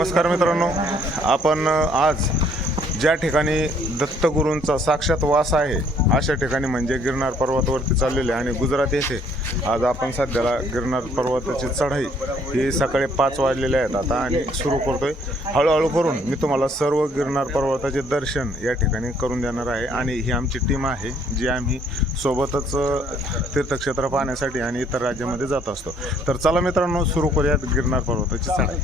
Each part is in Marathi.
नमस्कार मित्रांनो. आपण आज ज्या ठिकाणी दत्तगुरूंचा साक्षात वास आहे अशा ठिकाणी म्हणजे गिरनार पर्वतावरती चाललेले आणि गुजरात येथे आज आपण सध्याला गिरनार पर्वताची चढाई ही सकाळी पाच वाजलेले आहेत. आता आणि सुरू करतोय. हळूहळू करून मी तुम्हाला सर्व गिरनार पर्वताचे दर्शन या ठिकाणी करून देणार आहे. आणि ही आमची टीम आहे जी आम्ही सोबतच तीर्थक्षेत्र पाहण्यासाठी आणि इतर राज्यामध्ये जात असतो. तर चला मित्रांनो सुरू करूयात गिरनार पर्वताची चढाई.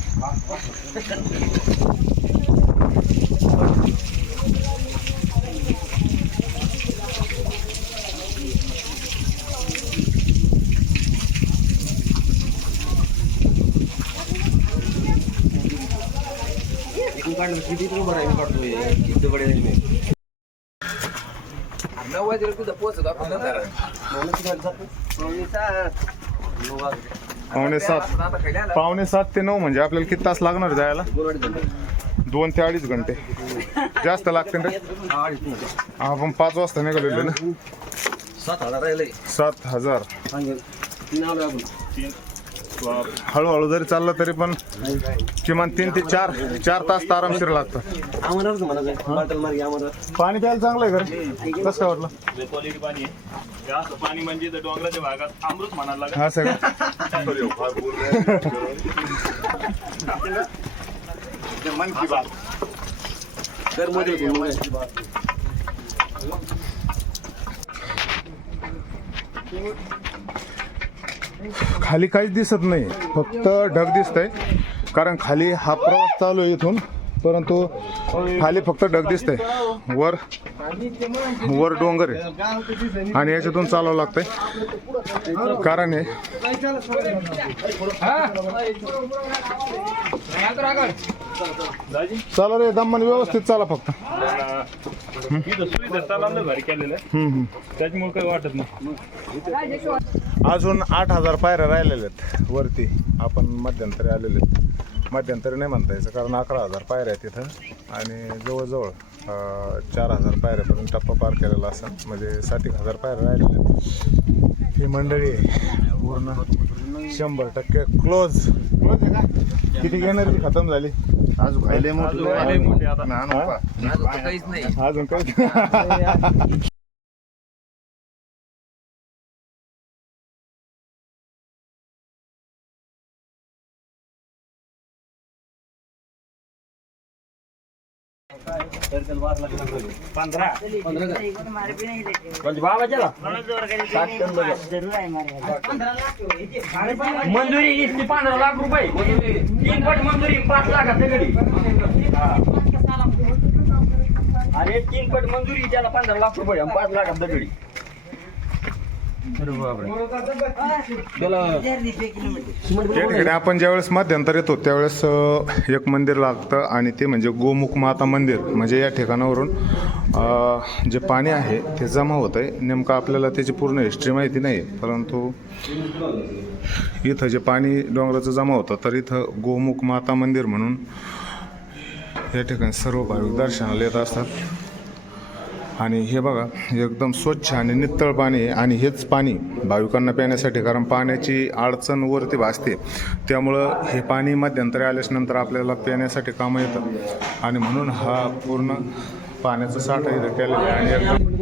किती तरी बरं आहे मी काढतोय नऊ वाजेला तुझं पोहोचत आपण पावणे सात. पावणे सात ते नऊ म्हणजे आपल्याला किती तास लागणार जायला? दोन ते अडीच घंटे. जास्त लागते रे? आपण पाच वाजता निघालेलो ना. सात हजार. राहिले सात हजार हळूहळू जरी चाललं तरी पण किमान तीन ते चार चार तास तर आरामशीर लागतात पाणी प्यायला चांगलं आहे घर कसं काय वाटलं? क्वालिटी पाणी आहे जास्त पाणी म्हणजे इथं डोंगराच्या भागात अमृत म्हणायला असं का? तर मध्ये होतो मग. खाली काहीच दिसत नाही फक्त ढग दिसतंय. कारण खाली हा प्रवास चालू आहे इथून परंतु खाली फक्त ढग दिसतंय. वर वर डोंगर आहे. आणि याच्यातून चालावं लागतंय. कारण हे? चाला रे दमन व्यवस्थित चाला फक्त. त्याच्यामुळे काही वाटत नाही. अजून आठ हजार पायऱ्या राहिलेल्या आहेत वरती. आपण मध्यंतरी आलेले आहेत. मध्यंतरी नाही म्हणता यायचं कारण अकरा हजार पायऱ्या आहेत तिथं आणि जवळजवळ चार हजार पायऱ्यापर्यंत टप्पा पार केलेला असेल. म्हणजे साठ एक हजार पायऱ्या राहिलेल्या आहेत. ही मंडळी आहे. पूर्ण शंभर टक्के क्लोज क्लोज आहे का? किती एनर्जी खतम झाली. मोठे अजून व्हायले मोठे आता. ना हा? आज होतं काहीच नाही अजून काही पंधरा. म्हणजे मंजुरी इसकी पंधरा लाख रुपये. तीन पट मंजुरी पाच लाख दगडी अरे तीन पट मंजुरी त्याला पंधरा लाख रुपये पाच लाख दगडी ठिकाणी आपण ज्यावेळेस मध्यंतर येतो त्यावेळेस एक मंदिर लागतं आणि ते म्हणजे गोमुख माता मंदिर म्हणजे या ठिकाणावरून अ, जे पाणी आहे ते जमा होत आहे नेमकं आपल्याला त्याची पूर्ण हिस्ट्री माहिती नाही परंतु इथं जे पाणी डोंगराचं जमा होतं तर इथं गोमुख माता मंदिर म्हणून या ठिकाणी सर्व भाविक दर्शनाला येत असतात. आणि हे बघा एकदम स्वच्छ आणि नितळ पाणी आहे आणि हेच पाणी भाविकांना पिण्यासाठी कारण पाण्याची अडचण वरती भासते. त्यामुळं हे पाणी मध्यंतरी आल्याच्यानंतर आपल्याला पिण्यासाठी कामं येतं आणि म्हणून हा पूर्ण पाण्याचा साठा इथं केलेला आहे. आणि एकदम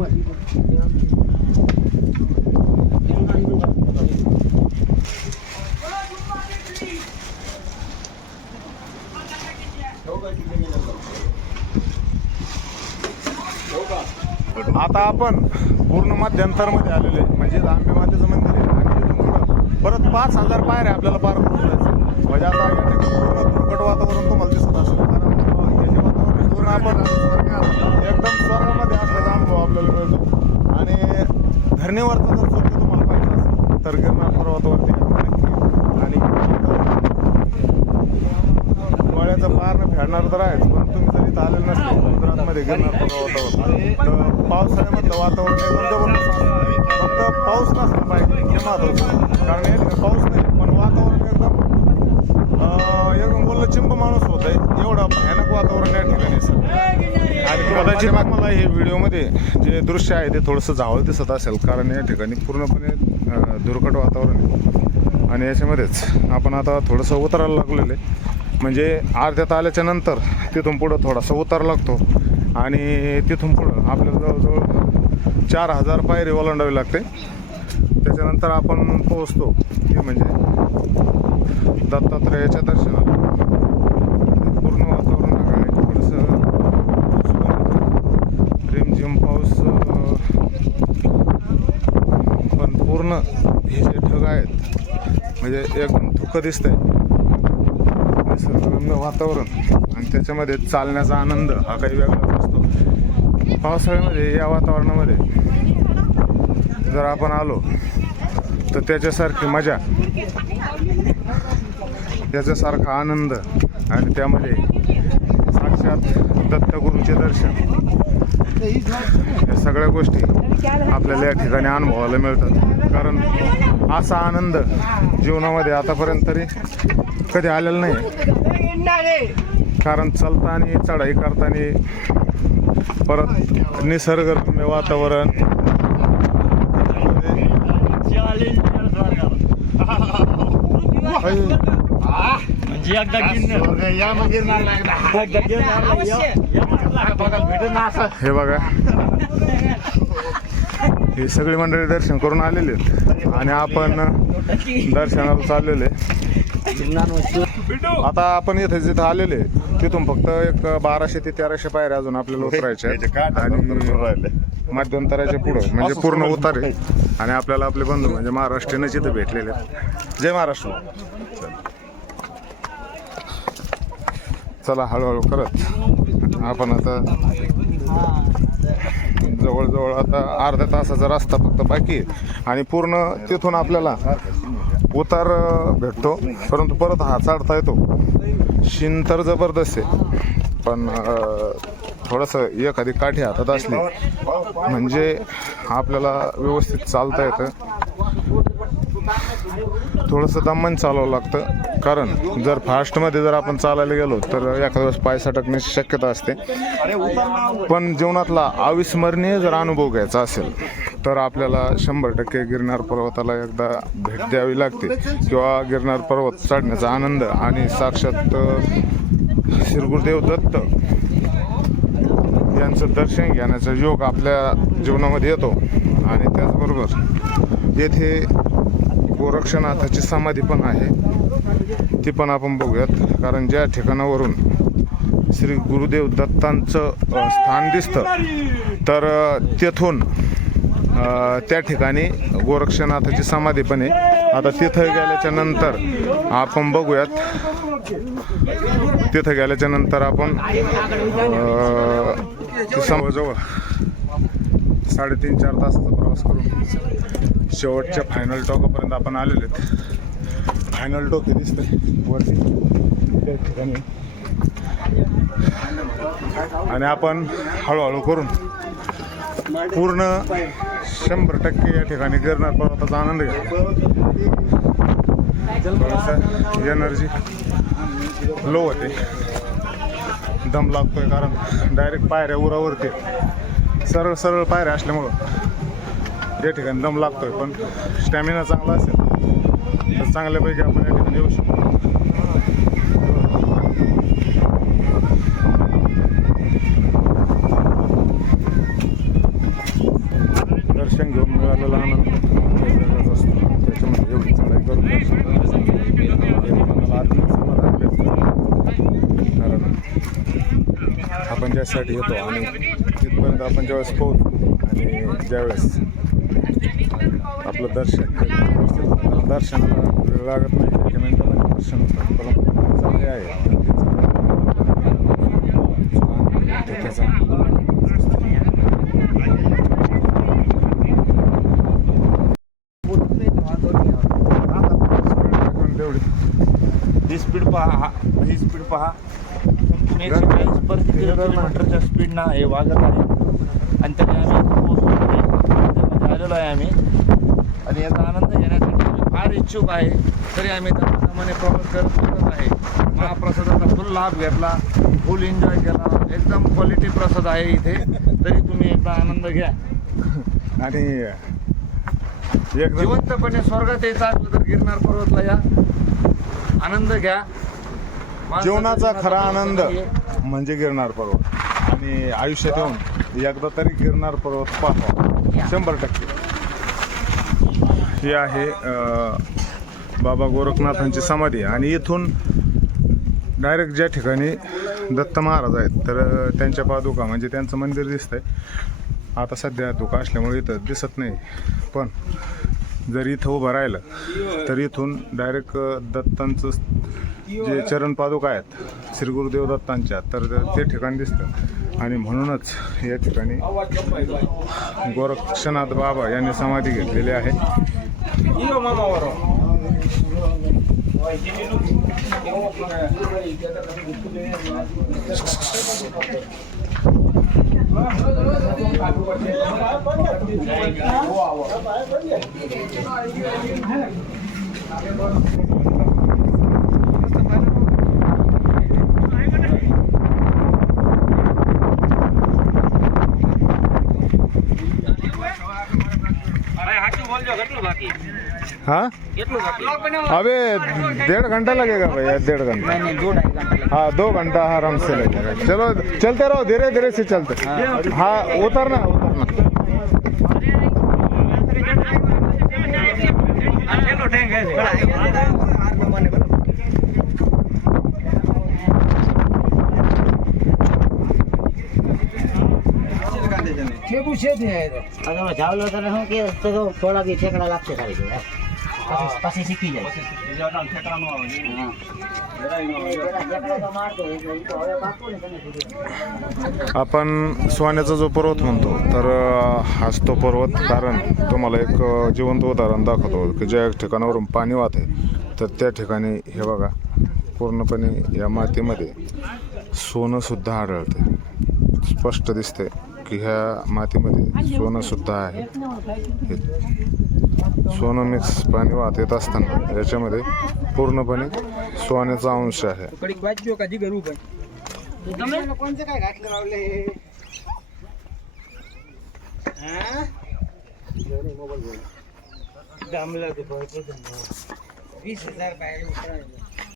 आता आपण पूर्ण जंतरमध्ये आलेले म्हणजे इथं आंबे मातेचं मंदिर आहे. आणि इथून पुढं परत पाच हजार पायऱ्या आपल्याला पार करून जायचं म्हणजे आता या ठिकाणी पूर्ण दुर्गट वातावरण तुम्हाला दिसत असेल. कारण हो, याचे वातावरण पूर्ण आपण एकदम स्वर्गामध्ये असल्याचा अनुभव आपल्याला मिळतो. आणि धरणीवरचा जर स्वर्ग तुम्हाला पाहिजे असेल तर गिरणार पर्वतावरती नक्की आणि डोळ्याचं पार फेडणार तर आहेच पण तुम्ही जर इथं आलेलं नसले गिरनार पर्वतावर तर पावसाळ्यामधलं वातावरण एकदम जबरदस्त असतं. फक्त पाऊस नसला पाहिजे हे महत्वाचं कारण पाऊस नाही पण वातावरण एकदम एकदम बोललं चिंब माणूस होत आहे एवढं भयानक वातावरण या ठिकाणी सध्या. आणि कदाचित मला हे व्हिडिओमध्ये जे दृश्य आहे ते थोडंसं जावळ दिसत असेल कारण या ठिकाणी पूर्णपणे अं, धुरकट वातावरण आहे. आणि याच्यामध्येच आपण आता थोडंसं उतरायला लागलेलं आहे. म्हणजे अर्ध्यात आल्याच्यानंतर तिथून पुढं थोडासा उतार लागतो. आणि तिथून पुढं आपल्याला जवळजवळ चार हजार पायरी ओलांडावी लागते. त्याच्यानंतर आपण पोहोचतो. ते म्हणजे दत्तात्रयाच्या दर्शनाला. पूर्ण वातावरण आहे. थोडंसं रिमझिम पाऊस पण पूर्ण हे जे ढग आहेत म्हणजे एकदम धुकं दिसतंय. निसर्गरम्य वातावरण आणि त्याच्यामध्ये चालण्याचा आनंद हा काही वेगळाच असतो. पावसाळ्यामध्ये या वातावरणामध्ये जर आपण आलो तर त्याच्यासारखी मजा त्याच्यासारखा आनंद आणि त्यामध्ये साक्षात दत्तगुरूचे दर्शन. या सगळ्या गोष्टी आपल्याला या ठिकाणी अनुभवायला मिळतात. कारण असा आनंद जीवनामध्ये आतापर्यंत तरी कधी आलेला नाही. कारण चालताना चढाई करताना परत निसर्गरम्य वातावरण. म्हणजे एकदा हे बघा. हे सगळी मंडळी दर्शन करून आलेले आहेत. आणि आपण दर्शनाला चाललेले आता आपण इथे जिथं आलेले तिथून फक्त एक बाराशे ते तेराशे पायऱ्या अजून आपल्याला उतरायच्या आणि मध्यंतराच्या पुढं म्हणजे पूर्ण उतारे. आणि आपल्याला आपले बंधू म्हणजे महाराष्ट्रीयनच इथं भेटलेले आहेत. जय महाराष्ट्र. चला हळूहळू करत. आपण आता जवळजवळ आता अर्ध्या तासाचा रस्ता फक्त बाकी आहे. आणि पूर्ण तिथून आपल्याला उतार भेटतो. परंतु परत हा चढता येतो. शिन तर जबरदस्त आहे. पण थोडंसं एखादी काठी हातात असली म्हणजे आपल्याला व्यवस्थित चालता येतं. थोडंसं दमन चालावं लागतं. कारण जर फास्टमध्ये जर आपण चालायला गेलो तर एखाद्या वेळेस पाय सटकण्याची शक्यता असते. पण जीवनातला अविस्मरणीय जर अनुभव घ्यायचा असेल तर आपल्याला शंभर टक्के गिरनार पर्वताला एकदा भेट द्यावी लागते. किंवा गिरनार पर्वत चढण्याचा आनंद आणि साक्षात श्रीगुरुदेव दत्त यांचं दर्शन घेण्याचा योग आपल्या जीवनामध्ये येतो. आणि त्याचबरोबर येथे गोरक्षनाथाची समाधी पण आहे. ती पण आपण बघूयात. कारण ज्या ठिकाणावरून श्री गुरुदेव दत्तांचं स्थान दिसतं तर तेथून त्या ठिकाणी गोरक्षनाथाची समाधी पण आहे. आता तिथं गेल्याच्यानंतर आपण बघूयात. तिथं गेल्याच्यानंतर आपण जवळ साडेतीन चार तासाचा प्रवास करून शेवटच्या फायनल टोकापर्यंत आपण आलेले आहेत. फायनल टॉक हे दिसतंय. वरती. त्या ठिकाणी. आणि आपण हळूहळू करून पूर्ण शंभर टक्के या ठिकाणी गिरणार पर्वताचा आनंद घ्या एनर्जी लो होते. दम लागतोय कारण डायरेक्ट पायऱ्या उरावरती. सरळ सरळ पायऱ्या असल्यामुळं. त्या ठिकाणी दम लागतोय पण स्टॅमिना चांगला असेल तर चांगल्यापैकी आपण या ठिकाणी येऊ शकतो. दर्शन घेऊन मिळालेला आनंद वेगळाच असतो. त्याच्यामध्ये एवढी चढाई करून मनाला कारण आपण ज्यासाठी येतो आणि तिथपर्यंत आपण ज्यावेळेस पोहोचतो आणि ज्यावेळेस आपलं दर्शन. वेळ लागत नाही एका मिनिटामध्ये दर्शन होतं. परंतु हे आहे. ही स्पीड पहा हा- ही स्पीड पहा. एकशे चाळीस किलोमीटरच्या स्पीडनं हे वागत आहे. आणि आम्ही इथं पोहोचलो आहे. त्यामध्ये आलेलो आहे आम्ही. आणि याचा आनंद घेण्यासाठी आम्ही फार इच्छुक आहे. तरी आम्ही त्याप्रमाणे प्रवास करत करत आहे. महाप्रसादाचा फुल लाभ घेतला. फुल एन्जॉय केला. एकदम क्वालिटी प्रसाद आहे इथे. तरी तुम्ही एकदा आनंद घ्या. आणि एकदम जिवंतपणे स्वर्गात यायचं असलं तर गिरनार पर्वतला या. आनंद घ्या. जीवनाचा खरा आनंद म्हणजे गिरनार पर्वत. आणि आयुष्यात येऊन एकदा तरी गिरनार पर्वत पाहावा. शंभर टक्के. ही आहे बाबा गोरखनाथांची समाधी. आणि इथून डायरेक्ट ज्या ठिकाणी दत्त महाराज आहेत तर त्यांच्या पादुका म्हणजे त्यांचं मंदिर दिसतंय. आता सध्या धुका असल्यामुळे इथं दिसत नाही. पण जर इथं उभं राहिलं तर इथून डायरेक्ट दत्तांचं जे चरण पादुका आहेत श्री गुरुदेव दत्तांच्या तर ते ठिकाण दिसतं आणि म्हणूनच या ठिकाणी गोरक्षनाथ बाबा यांनी समाधी घेतलेली आहे. हाँ अबे डेढ़ घंटा लगेगा भैया डेढ़ घंटा हाँ दो घंटा आराम से लगेगा चलो चलते रहो धीरे धीरे से चलते हाँ उतरना उतरना અગર જાવલો તને શું કે તો તો થોડા બી ઠેકડા લાગશે ખાલી જોડે. પછી પછી શીખી જાય હા. પેલા ઠેકડા તો મારતો એટલે ઈ તો હવે પાકું ને તમે કીધું. आपण सोन्याचा जो पर्वत म्हणतो तर अ, हाच तो पर्वत कारण तुम्हाला एक अ, जिवंत उदाहरण दाखवतो की ज्या ठिकाणावरून पाणी वाहत आहे तर त्या ठिकाणी हे बघा पूर्णपणे या मातीमध्ये सोनं सुद्धा आढळते स्पष्ट दिसते की ह्या मातीमध्ये सोनं सुद्धा आहे. सोनं मिक्स पाणी वाहत येत असताना याच्यामध्ये पूर्णपणे सोन्याचा अंश आहे. वीस हजार